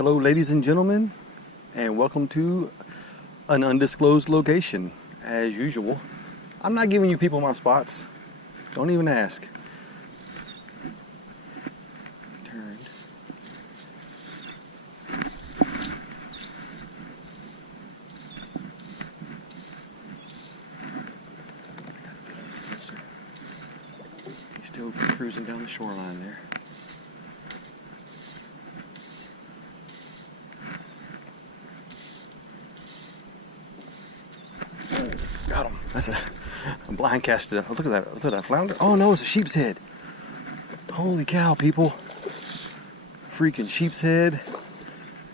Hello ladies and gentlemen, and welcome to an undisclosed location. As usual, I'm not giving you people my spots. Don't even ask. Turned. He's still cruising down the shoreline there. Got him. That's a blind cast. Oh, look at that. Look at that flounder. Oh no, it's a sheep's head. Holy cow, people. Freaking sheep's head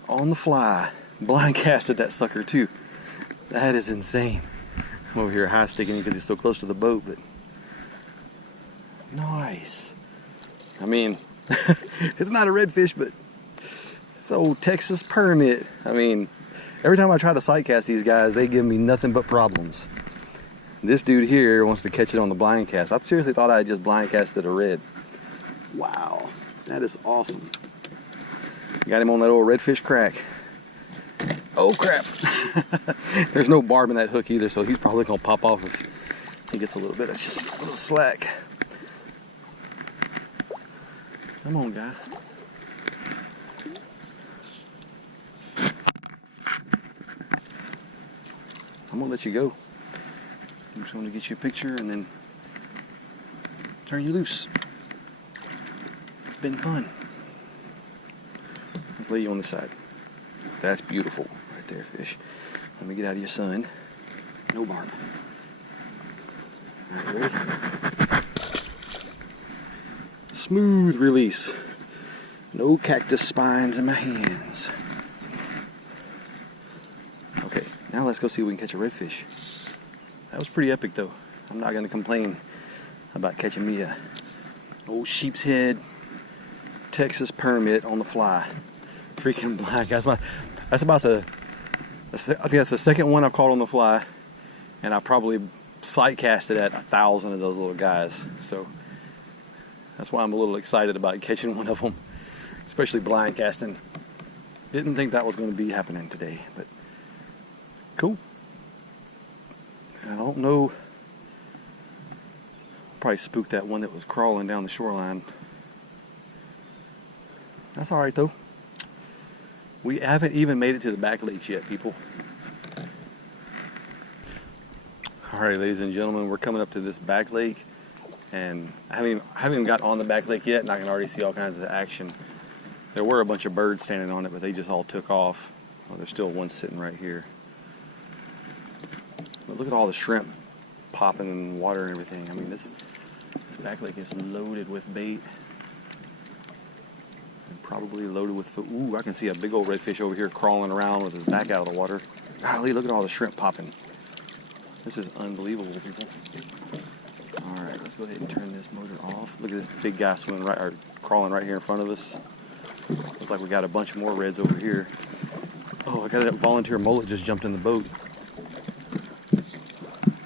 on the fly. Blind casted that sucker too. That is insane. I'm over here high sticking because he's so close to the boat, but nice. I mean, it's not a redfish, but it's old Texas permit. I mean, every time I try to sight cast these guys, they give me nothing but problems. This dude here wants to catch it on the blind cast. I seriously thought I just blind casted a red. Wow, that is awesome. Got him on that old redfish crack. Oh crap. There's no barb in that hook either, so he's probably gonna pop off if he gets a little bit. It's just a little slack. Come on, guy. I'm gonna let you go. I'm just gonna get you a picture and then turn you loose. It's been fun. Let's lay you on the side. That's beautiful right there, fish. Let me get out of your sun. No barb. All right, ready? Smooth release. No cactus spines in my hands. Okay, now let's go see if we can catch a redfish. That was pretty epic though. I'm not gonna complain about catching me a old sheep's head Texas permit on the fly. Freaking black. I think that's the second one I've caught on the fly, and I probably sight casted at 1,000 of those little guys. So that's why I'm a little excited about catching one of them, especially blind casting. Didn't think that was going to be happening today, but cool. I don't know. Probably spooked that one that was crawling down the shoreline. That's all right though. We haven't even made it to the back lakes yet, people. All right, ladies and gentlemen, we're coming up to this back lake, and I haven't even got on the back lake yet, and I can already see all kinds of action. There were a bunch of birds standing on it, but they just all took off. Well, there's still one sitting right here. But look at all the shrimp popping in water and everything. I mean, this back lake is loaded with bait. And probably loaded with food. Ooh, I can see a big old redfish over here crawling around with his back out of the water. Golly, look at all the shrimp popping. This is unbelievable, people. All right, let's go ahead and turn this motor off. Look at this big guy swimming right, or crawling right here in front of us. Looks like we got a bunch more reds over here. Oh, I got a volunteer mullet just jumped in the boat.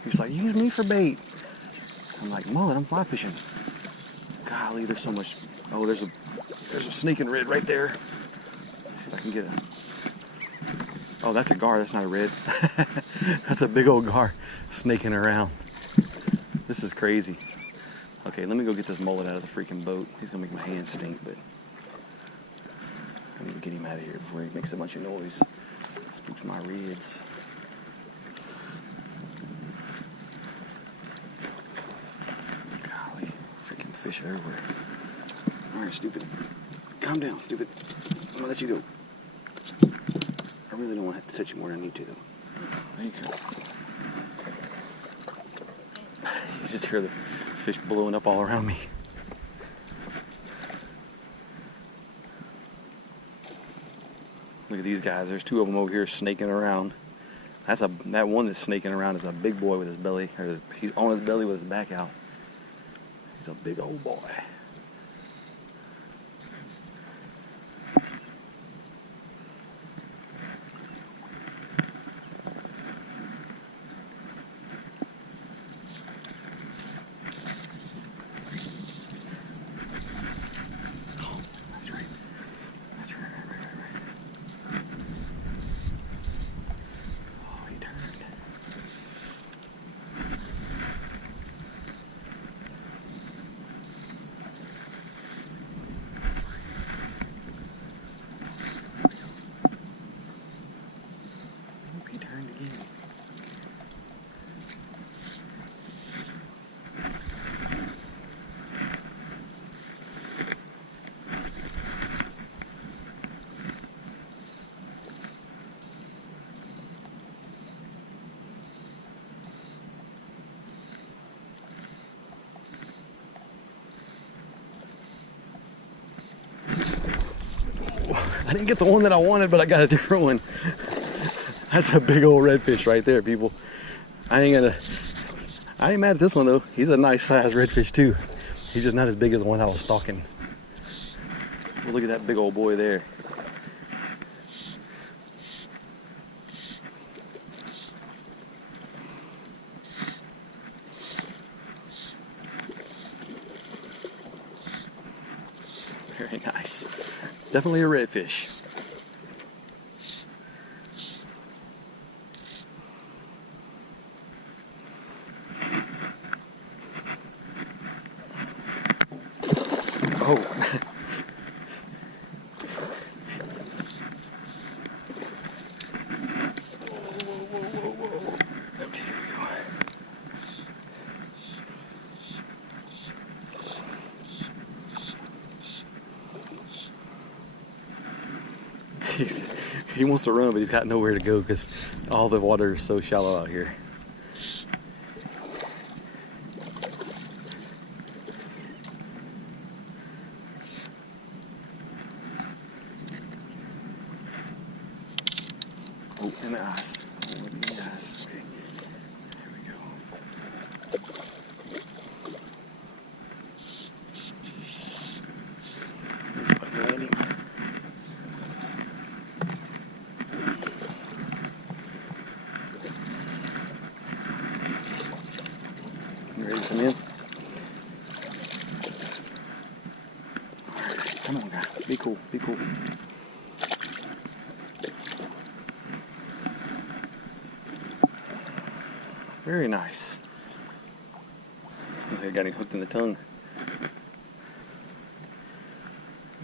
He's like, use me for bait. I'm like, mullet, I'm fly fishing. Golly, there's so much. Oh, there's a snaking red right there. Let's see if I can get a. Oh, that's a gar. That's not a red. That's a big old gar snaking around. This is crazy. Okay, let me go get this mullet out of the freaking boat. He's gonna make my hands stink, but I need to get him out of here before he makes a bunch of noise. Spooks my reds. Golly, freaking fish everywhere. All right, stupid. Calm down, stupid. I'm gonna let you go. I really don't want to have to touch you more than I need to, though. There you go. You just hear the fish blowing up all around me. Look at these guys. There's two of them over here snaking around. That one that's snaking around is a big boy with his belly, or he's on his belly with his back out. He's a big old boy. I didn't get the one that I wanted, but I got a different one. That's a big old redfish right there, people. I ain't mad at this one though. He's a nice size redfish too. He's just not as big as the one I was stalking. Well, look at that big old boy there. Very nice. Definitely a redfish. Oh. Whoa. Okay, here we go. He wants to run, but he's got nowhere to go because all the water is so shallow out here. Oh, in the ice. Oh, in the ice. Okay. There we go. Looks like landing. You ready to come in? Alright, come on guy. Be cool, be cool. Very nice. Looks like I got him hooked in the tongue.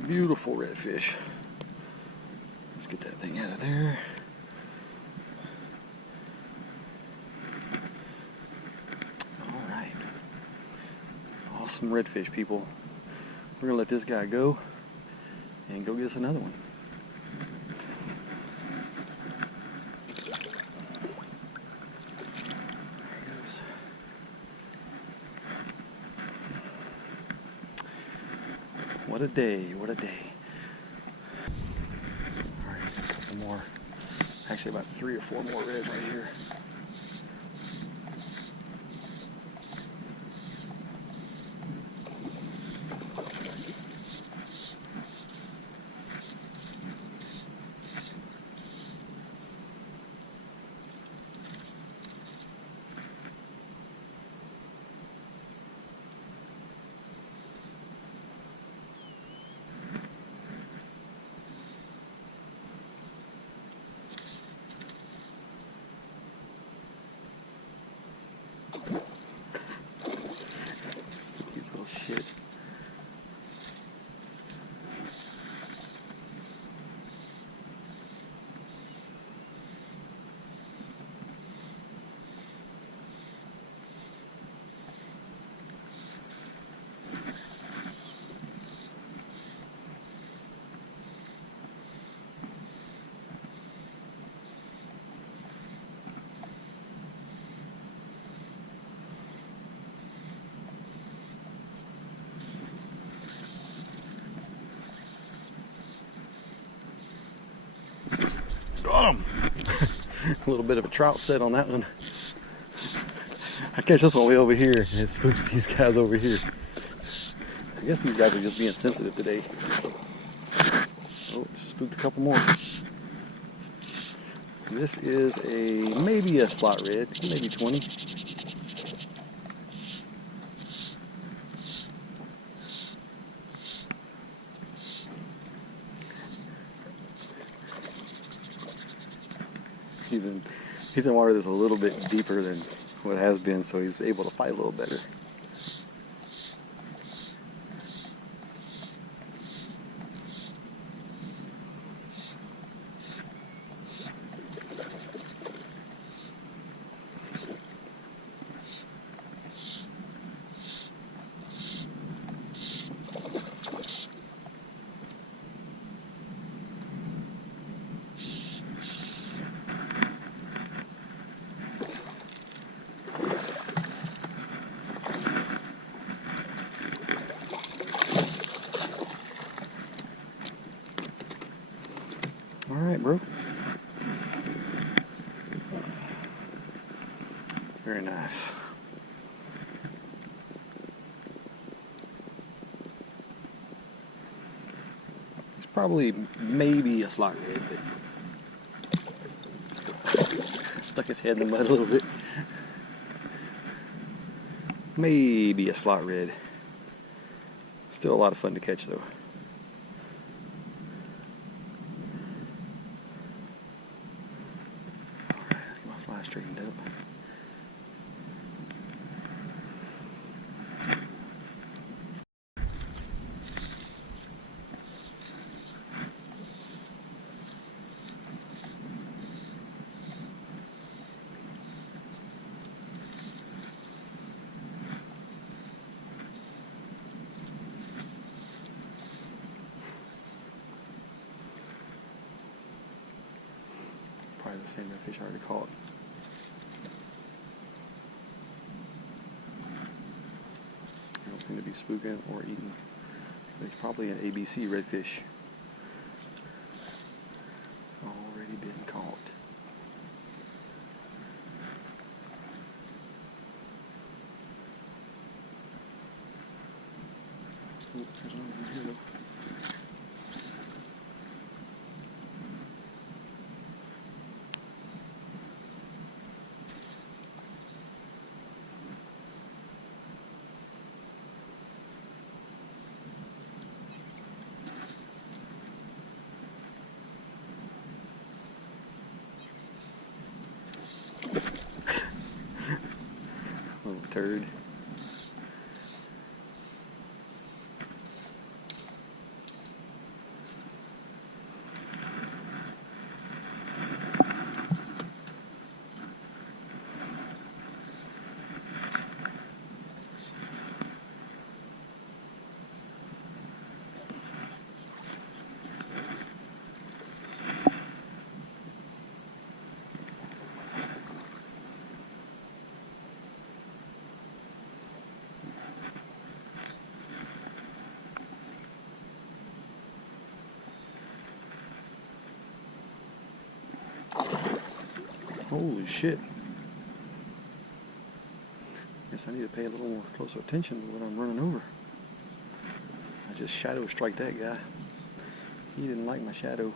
Beautiful redfish. Let's get that thing out of there. Alright. Awesome redfish, people. We're gonna let this guy go and go get us another one. What a day, what a day. Alright, a couple more. Actually about 3 or 4 more reds right here. Spooky little shit. Got him! A little bit of a trout set on that one. I catch this one way over here and it spooks these guys over here. I guess these guys are just being sensitive today. Oh, spooked a couple more. This is maybe a slot red, maybe 20. He's in water that's a little bit deeper than what it has been, so he's able to fight a little better. All right, bro. Very nice. It's probably maybe a slot red, but stuck his head in the mud a little bit. Maybe a slot red. Still a lot of fun to catch though. Alright, let's get my fly straightened up. Probably the same fish I already caught. They don't seem to be spooking or eating. It's probably an ABC redfish. Already been caught. Oh, there's one over here though. Little turd. Holy shit. Guess I need to pay a little more closer attention to what I'm running over. I just shadow strike that guy. He didn't like my shadow.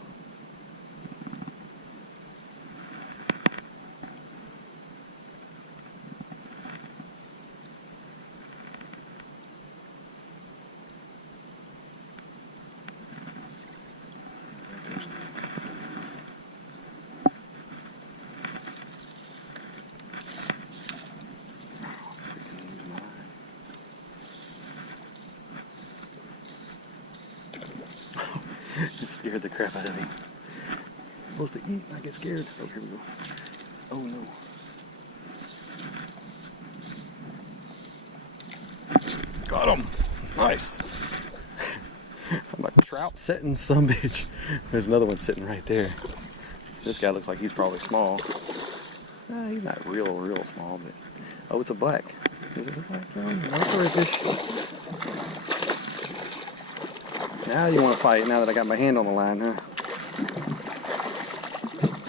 It scared the crap out of me. I'm supposed to eat and I get scared. Oh, here we go. Oh no. Got him. Nice. I'm like, trout setting some bitch. There's another one sitting right there. This guy looks like he's probably small. He's not real small, but oh, it's a black. Is it a black one? No, it's a redfish. Now you want to fight, now that I got my hand on the line, huh?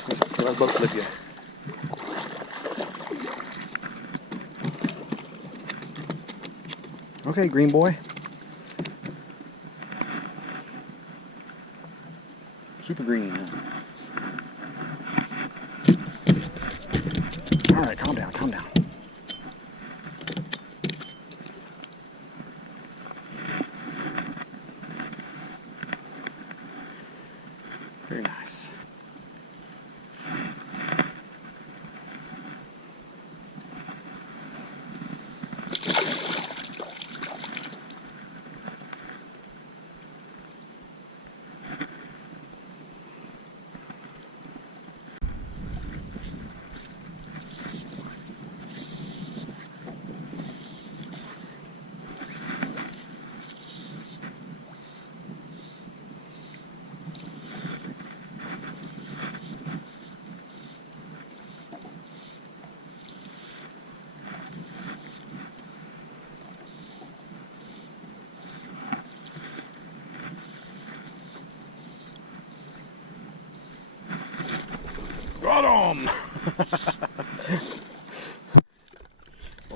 Let's both flip you. Okay, green boy. Super green. Alright, calm down, calm down. Very nice. Got him!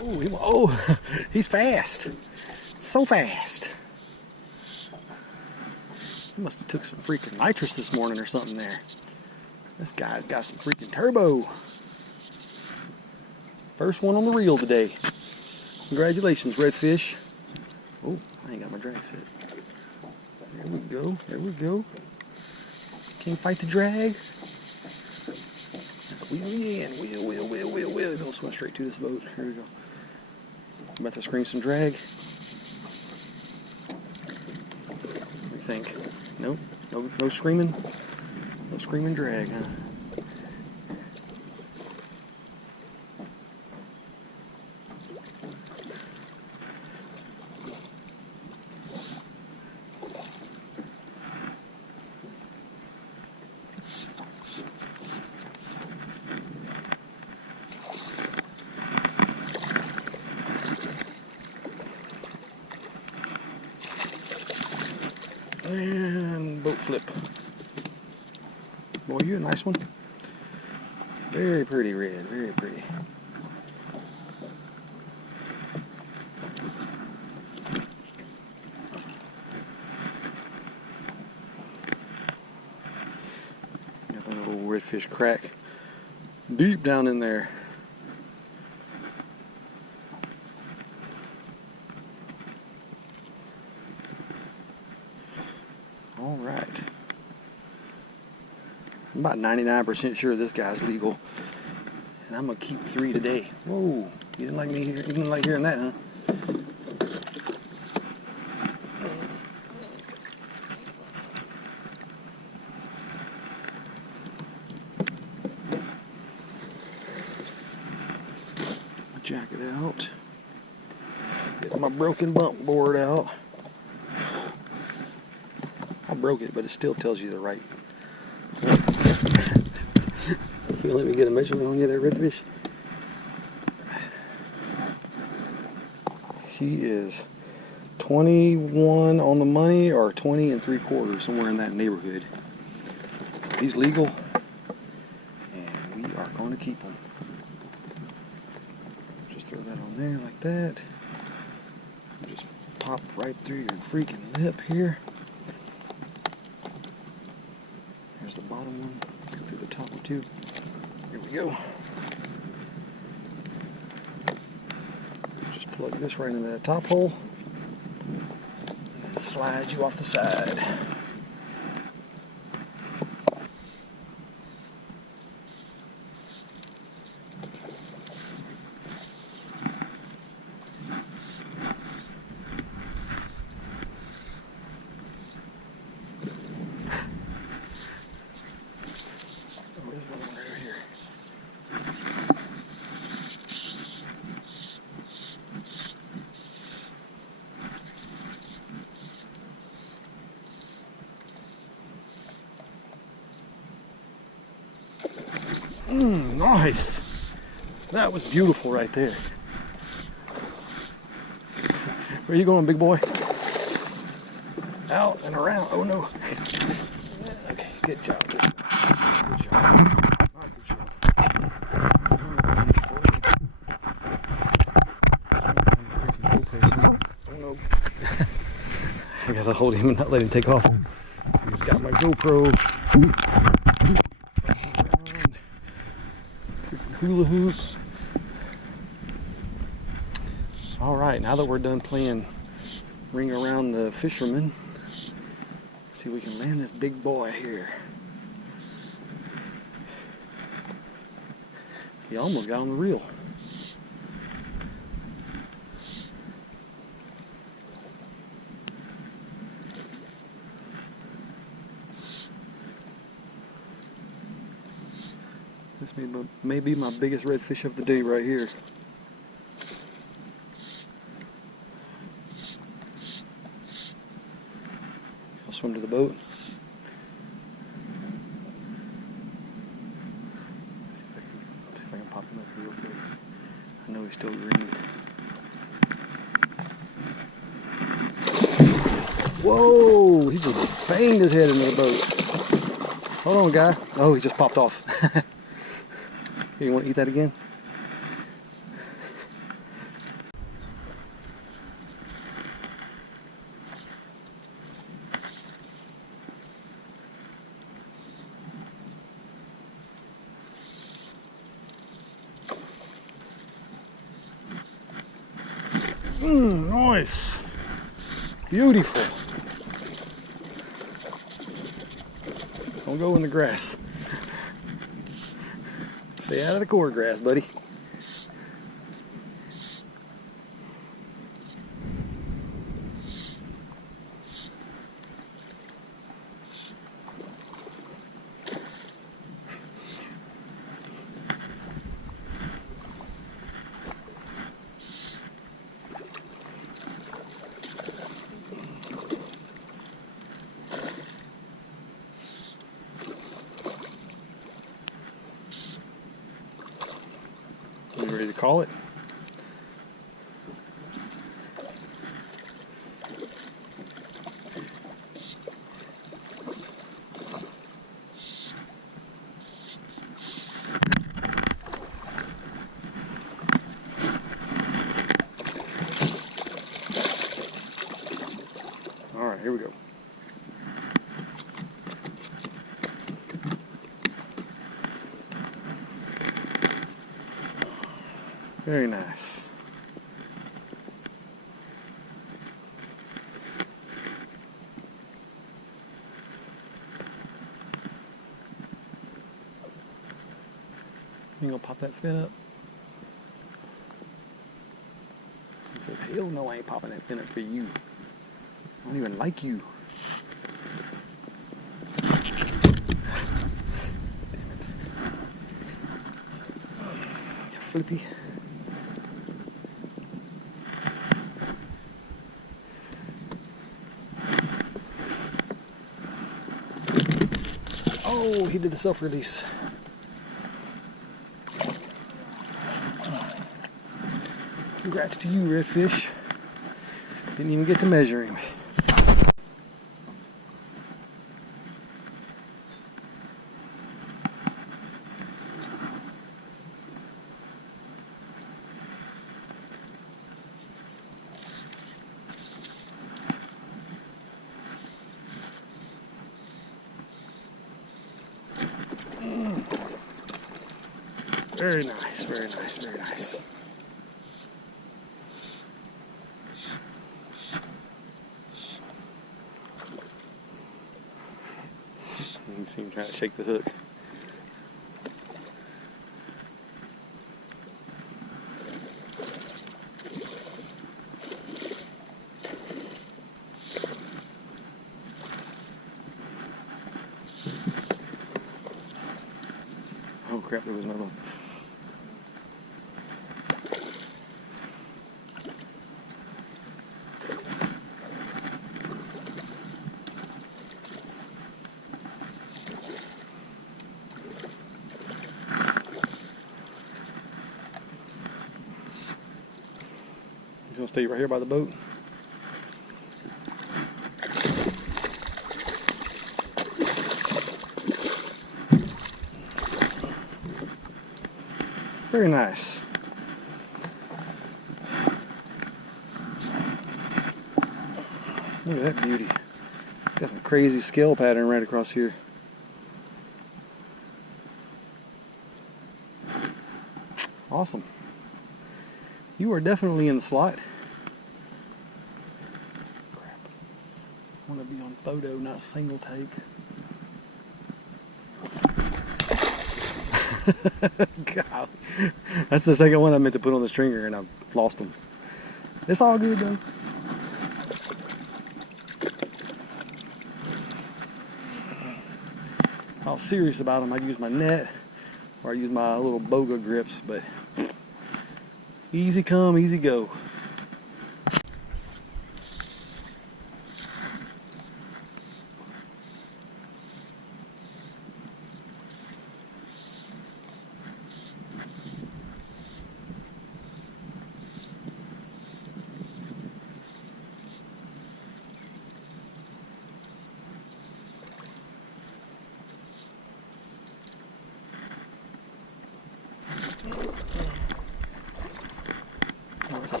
Oh, he's fast. So fast. He must have took some freaking nitrous this morning or something there. This guy's got some freaking turbo. First one on the reel today. Congratulations, redfish. Oh, I ain't got my drag set. There we go. There we go. Can't fight the drag. Wheel in. Wheel. He's gonna swim straight to this boat. Here we go. I'm about to scream some drag. What do you think? Nope. No screaming. No screaming drag, huh? And boat flip. Boy, you a nice one. Very pretty red, very pretty. Got that little redfish crack deep down in there. All right. I'm about 99% sure this guy's legal, and I'm gonna keep 3 today. Whoa! You didn't like me here? You didn't like hearing that, huh? Jack it out. Get my broken bump board out. I broke it, but it still tells you the right. You let me get a measurement on you there, redfish? He is 21 on the money or 20 3/4, somewhere in that neighborhood. So he's legal, and we are going to keep him. Just throw that on there like that. Just pop right through your freaking lip here. Here's the bottom one. Let's go through the top one too. Here we go. Just plug this right into that top hole and then slide you off the side. Nice. That was beautiful right there. Where are you going, big boy? Out and around. Oh no. Okay, good job. Good job. Good job. Oh no. I gotta hold him and not let him take off. He's got my GoPro. Hula hoops. All right, now that we're done playing ring around the fisherman, let's see if we can land this big boy here. He almost got on the reel. This may be my biggest redfish of the day right here. I'll swim to the boat. See if I can pop him up here real quick. I know he's still green. Whoa! He just banged his head into the boat. Hold on, guy. Oh, he just popped off. You want to eat that again? Nice. Beautiful. Don't go in the grass. Stay out of the cord grass, buddy. You ready to call it? All right, here we go. Very nice. You gonna pop that fin up? He says, hell no, I ain't popping that fin up for you. I don't even like you. Damn it. You flippy. Oh, he did the self-release. Congrats to you, redfish. Didn't even get to measure him. Very nice, very nice, very nice. You can see him trying to shake the hook. Oh crap, there was another one. He's gonna stay right here by the boat. Very nice. Look at that beauty. It's got some crazy scale pattern right across here. Awesome. You are definitely in the slot. Crap. I want to be on photo, not single take. God. That's the second one I meant to put on the stringer and I lost them. It's all good though. If I was serious about them, I'd use my net or I'd use my little boga grips, but easy come, easy go.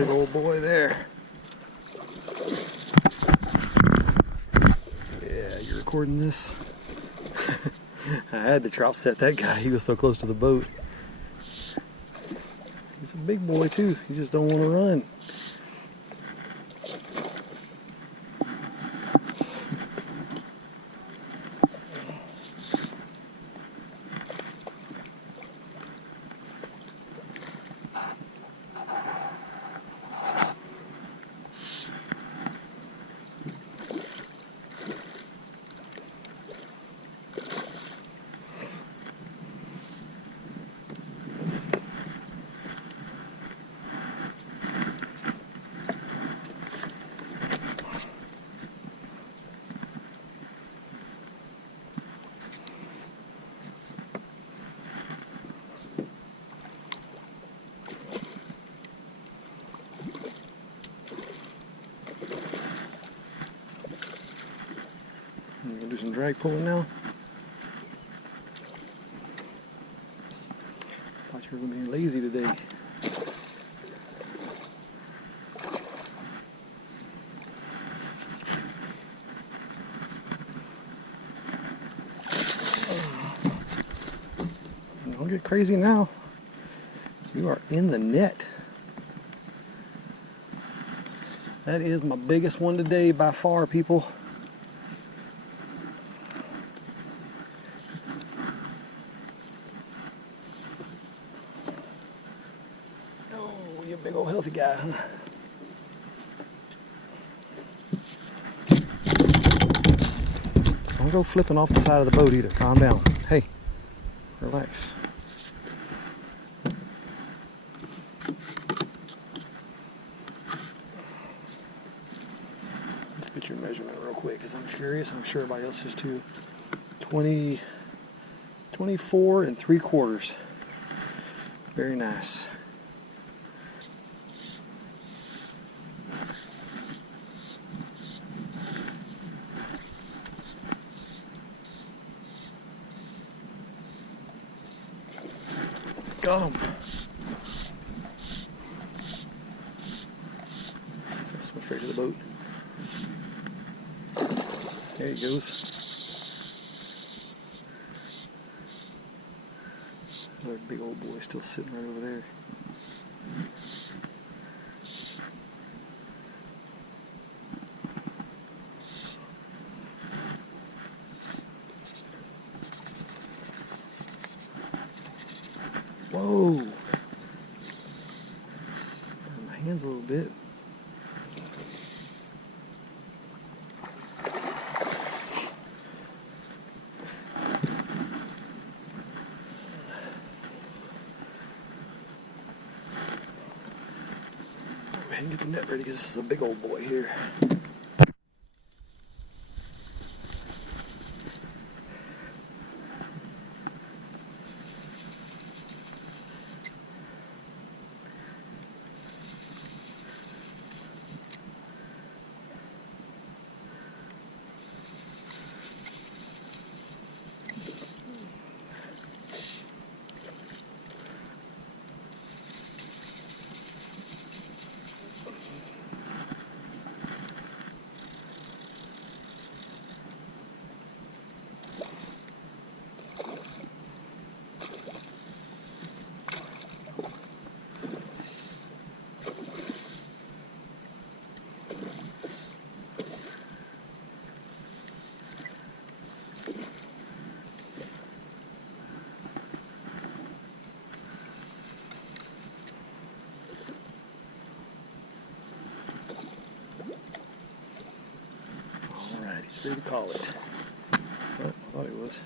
big old boy there. Yeah, you're recording this? I had to trout set that guy. He was so close to the boat. He's a big boy too. He just don't want to run. I'm gonna do some drag pulling now. Thought you were gonna be lazy today. Don't get crazy now. You are in the net. That is my biggest one today by far, people. Oh, you're a big old healthy guy, huh? Don't go flipping off the side of the boat either. Calm down. Hey, relax. Let's get your measurement real quick because I'm curious. I'm sure everybody else is too. 24 3/4. Very nice. Got him. So swim straight to the boat. There he goes. Another big old boy still sitting right over there. Whoa! Burn my hands a little bit. Go ahead and get the net ready because this is a big old boy here. Ready to call it. Oh, I thought it was.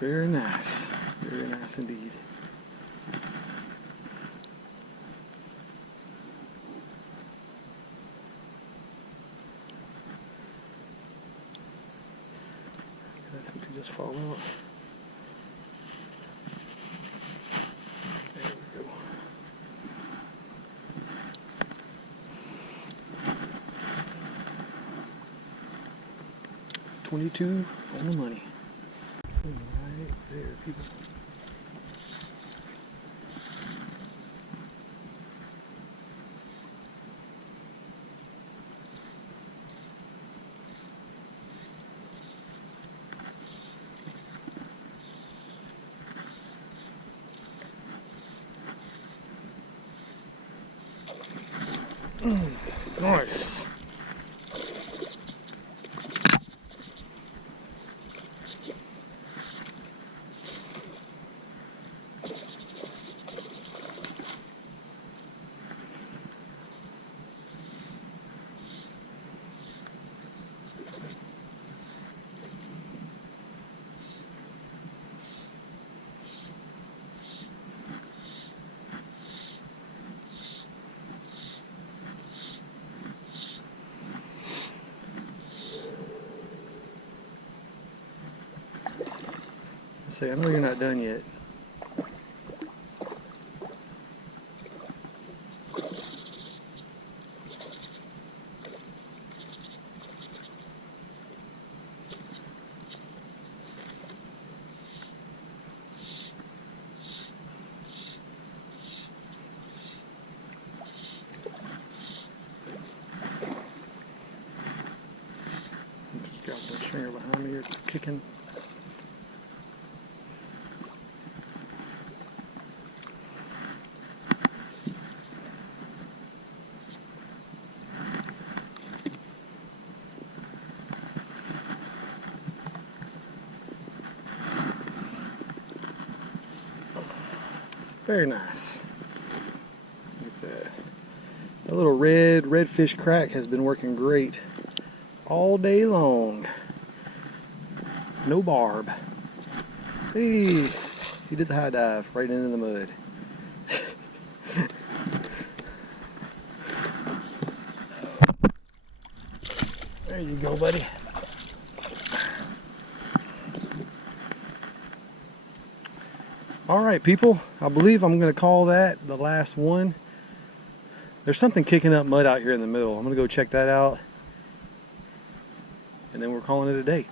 Very nice. Very nice indeed. That hook could just fall out. There we go. $22 on the money. Sitting right there, people. Nice. Say, I know you're not done yet. Just got some stringer behind me here kicking. Very nice. Look at that. That little redfish crack has been working great all day long. No barb. Hey, he did the high dive right into the mud. There you go, buddy. All right, people, I believe I'm going to call that the last one. There's something kicking up mud out here in the middle. I'm going to go check that out, and then we're calling it a day.